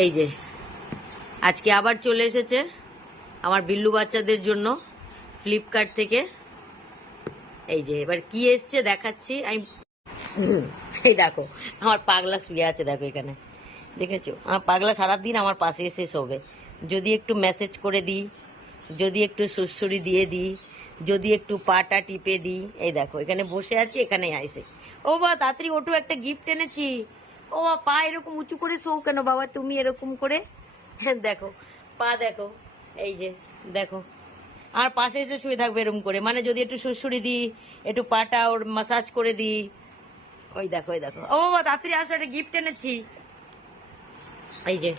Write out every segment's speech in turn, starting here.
এই যে আজকে আবার চলে এসেছে আমার বিল্লু বাচ্চাদের জন্য ফ্লিপকার্ট থেকে। এই যে এবার কি এসছে দেখাচ্ছি আমি। এই দেখো আমার পাগলা শুয়ে আছে, দেখো এখানে, দেখেছো? আমার পাগলা সারাদিন আমার পাশে এসে শোবে। যদি একটু মেসেজ করে দিই, যদি একটু সুড়সুড়ি দিয়ে দিই, যদি একটু পাটা টিপে দিই, এই দেখো এখানে বসে আছি, এখানে আইসে। ও বাবা তাড়াতাড়ি ওঠো, একটা গিফট এনেছি। ও বাবা পা এরকম উঁচু করে শোও কেন বাবা তুমি এরকম করে? দেখো পা দেখো, এই যে দেখো আর পাশে এসে শুয়ে থাকবে এরকম করে, মানে যদি একটু সুড়সুড়ি দিই, একটু পাটা ওর মাসাজ করে দিই। ওই দেখো ওই দেখো, ও বাবা তাড়াতাড়ি আসো, একটা গিফট এনেছি। এই যে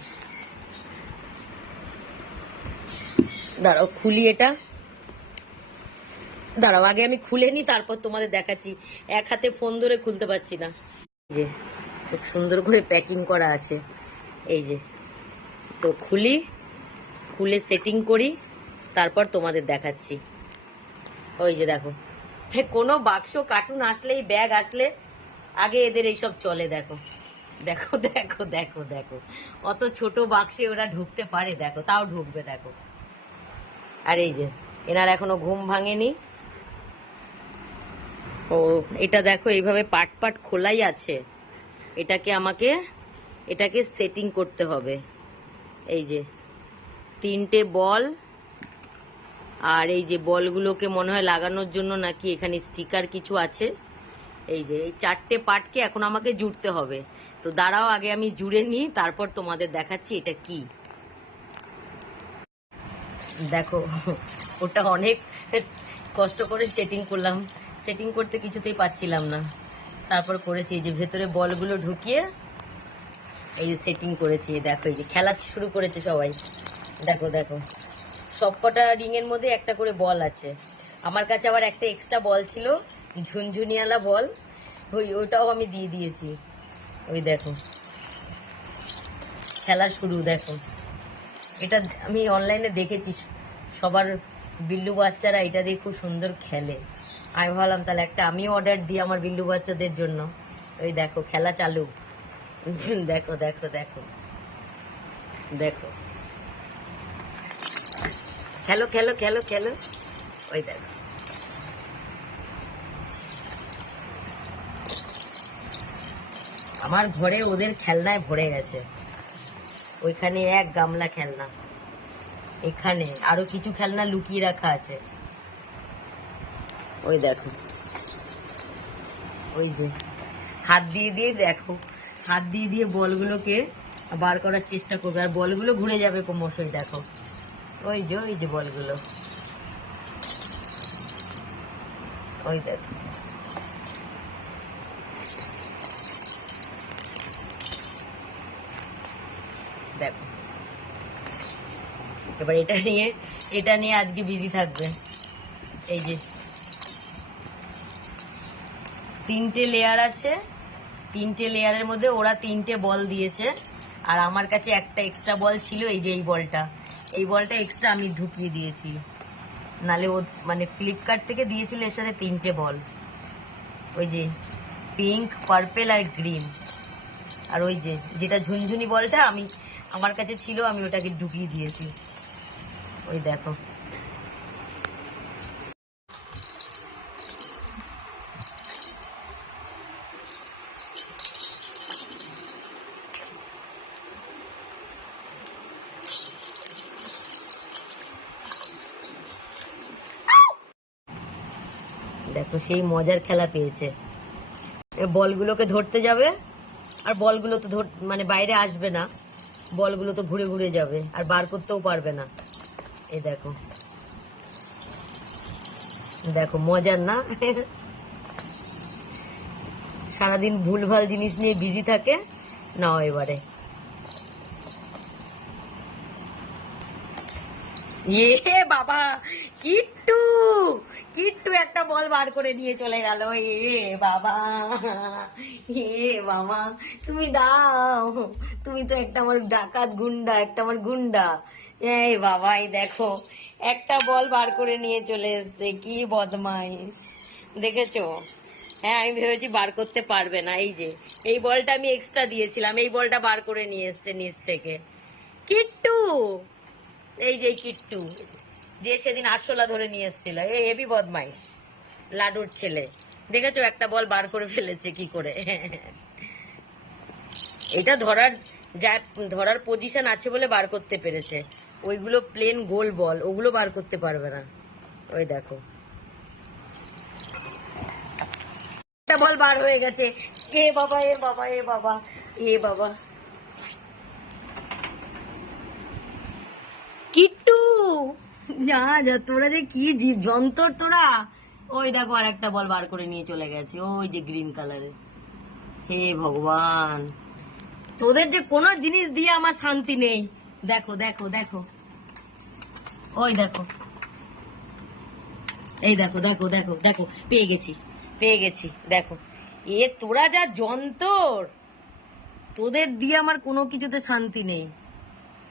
দাঁড়াও খুলি এটা, দাঁড়াও আগে আমি খুলে নিই তারপর তোমাদের দেখাচ্ছি। এক হাতে ফোন ধরে খুলতে পারছি না। এই যে খুব সুন্দর করে প্যাকিং করা আছে। এই যে তো খুলি, খুলে সেটিং করি, তারপর তোমাদের দেখাচ্ছি। ওই যে দেখো, কোনো বাক্স কার্টুন আসলেই, ব্যাগ আসলে আগে এদের এইসব চলে। দেখো দেখো দেখো দেখো দেখো, অত ছোট বাক্সে ওরা ঢুকতে পারে, দেখো তাও ঢুকবে দেখো। আর এই যে এনার এখনো ঘুম ভাঙেনি। ও এটা দেখো এইভাবে পাট পাট খোলাই আছে, এটাকে সেটিং করতে হবে। এই যে 3টে বল, আর এই যে বলগুলোকে মনে হয় লাগানোর জন্য নাকি এখানে স্টিকার কিছু আছে। এই যে এই 4টে পার্টকে এখন আমাকে জুড়তে হবে। তো দাঁড়াও আগে আমি জুড়ে নিই, তারপর তোমাদের দেখাচ্ছি এটা কি। দেখো ওটা অনেক কষ্ট করে সেটিং করলাম, সেটিং করতে কিছুতেই পাচ্ছিলাম না, তারপর করেছি। এই যে ভেতরে বলগুলো ঢুকিয়ে এই যে সেটিং করেছি। দেখো এই যে খেলা শুরু করেছে সবাই, দেখো দেখো সবকটা রিংয়ের মধ্যে একটা করে বল আছে। আমার কাছে আবার একটা এক্সট্রা বল ছিল, ঝুনঝুনিওয়ালা বল, ওইটাও আমি দিয়ে দিয়েছি। ওই দেখো খেলা শুরু, দেখো এটা আমি অনলাইনে দেখেছি, সবার বিল্লু বাচ্চারা এটা দিয়ে খুব সুন্দর খেলে। আমি ভাবলাম তাহলে একটা আমিও অর্ডার দিই আমার বিল্লু বাচ্চাদের জন্য। ওই দেখো খেলা চালু, দেখো দেখো দেখো দেখো, খেলো খেলো খেলো খেলো। ওই দেখো আমার ঘরে ওদের খেলনায় ভরে গেছে। ওইখানে এক গামলা খেলনা, এখানে আরো কিছু খেলনা লুকিয়ে রাখা আছে। ওই দেখো, ওই যে হাত দিয়ে দিয়ে দেখো, হাত দিয়ে দিয়ে বলগুলোকে বার করার চেষ্টা করবে, আর বলগুলো ঘুরে যাবে ক্রমশই। দেখো ওই যে বলগুলো, ওই দেখো দেখো। এবার এটা নিয়ে আজকে বিজি থাকবে। এই যে 3টে লেয়ার আছে, 3টে লেয়ারের মধ্যে ওরা 3টে বল দিয়েছে, আর আমার কাছে একটা এক্সট্রা বল ছিল। এই যে এই বলটা এক্সট্রা আমি ঢুকিয়ে দিয়েছি, নালে ও মানে ফ্লিপকার্ট থেকে দিয়েছিল এর সাথে 3টে বল। ওই যে পিঙ্ক, পার্পেল আর গ্রিন। আর ওই যে যেটা ঝুনঝুনি বলটা আমার কাছে ছিল, আমি ওটাকে ঢুকিয়ে দিয়েছি। ওই দেখো দেখো সেই মজার খেলা পেয়েছে। বলগুলোকে ধরতে যাবে, আর বলগুলো তো মানে বাইরে আসবে না, বলগুলো তো ঘুরে ঘুরে যাবে, আর বার করতেও পারবে না। এই দেখো দেখো মজার না? সারাদিন ভুলভাল জিনিস নিয়ে বিজি থাকে। নাও এবারে ইয়ে বাবা, কিট্টু কিট্টু একটা বল বার করে নিয়ে চলে গেল। এ বাবা, এ বাবা তুমি দাও, তুমি তো একটা আমার ডাকাত গুন্ডা, একটা আমার গুন্ডা। এই বাবা এই দেখো একটা বল বার করে নিয়ে চলে এসছে, কি বদমাইশ দেখেছো? হ্যাঁ আমি ভেবেছি বার করতে পারবে না। এই যে এই বলটা আমি এক্সট্রা দিয়েছিলাম, এই বলটা বার করে নিয়ে এসছে নিচ থেকে। কিট্টু, এই যে কিট্টু যে সেদিন আরশোলা ধরে নিয়ে এসেছিল, এই হেভি বদমাইশ লাডুর ছেলে। দেখেছো একটা বল বার করে ফেলেছে কি করে। এটা ধরার পজিশন আছে বলে বার করতে পেরেছে। ওইগুলো প্লেন গোল বল, ওগুলো বার করতে পারবে না। ওই দেখো একটা বল বার হয়ে গেছে। এ বাবা এ বাবা এ বাবা এ বাবা, কিট্টু যা যা, তোরা যে কি জীব যন্তর তোরা। ওই দেখো আর একটা বল বার করে নিয়ে চলে গেছে, ওই যে গ্রিন কালারের। হে ভগবান, তোদের যে কোনো জিনিস দিয়ে আমার শান্তি নেই। দেখো দেখো দেখো, ওই দেখো, এই দেখো দেখো দেখো দেখো, পেয়ে গেছি পেয়ে গেছি। দেখো এ তোরা যা যন্তর, তোদের দিয়ে আমার কোনো কিছুতে শান্তি নেই।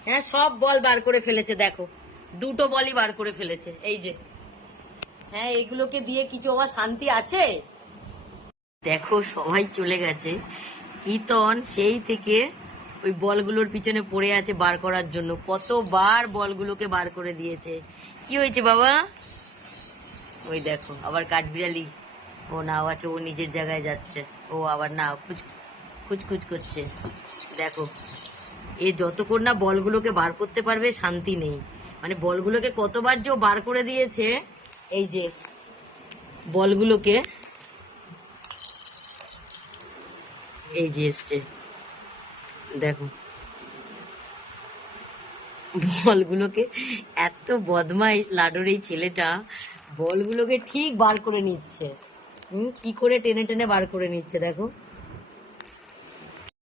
হ্যাঁ সব বল বার করে ফেলেছে, দেখো দুটো বলই বার করে ফেলেছে এই যে। হ্যাঁ এগুলোকে দিয়ে কিছু আমার শান্তি আছে? দেখো সবাই চলে গেছে, কীর্তন সেই থেকে ওই বলগুলোর পিছনে পড়ে আছে বার করার জন্য, কতবার বলগুলোকে বার করে দিয়েছে। কি হয়েছে বাবা? ওই দেখো আবার কাঠবিড়ালি, ও না আছে, ও নিজের জায়গায় যাচ্ছে, ও আবার না খুচখুচ করছে। দেখো এ যতক্ষণ না বলগুলোকে বার করতে পারবে শান্তি নেই। মানে বলগুলোকে কতবার যে ও বার করে দিয়েছে, এই যে বলগুলোকে, এই যে এসছে দেখো বলগুলোকে। এত বদমাইশ লাডুর এই ছেলেটা, বলগুলোকে ঠিক বার করে নিচ্ছে। কি করে টেনে টেনে বার করে নিচ্ছে দেখো।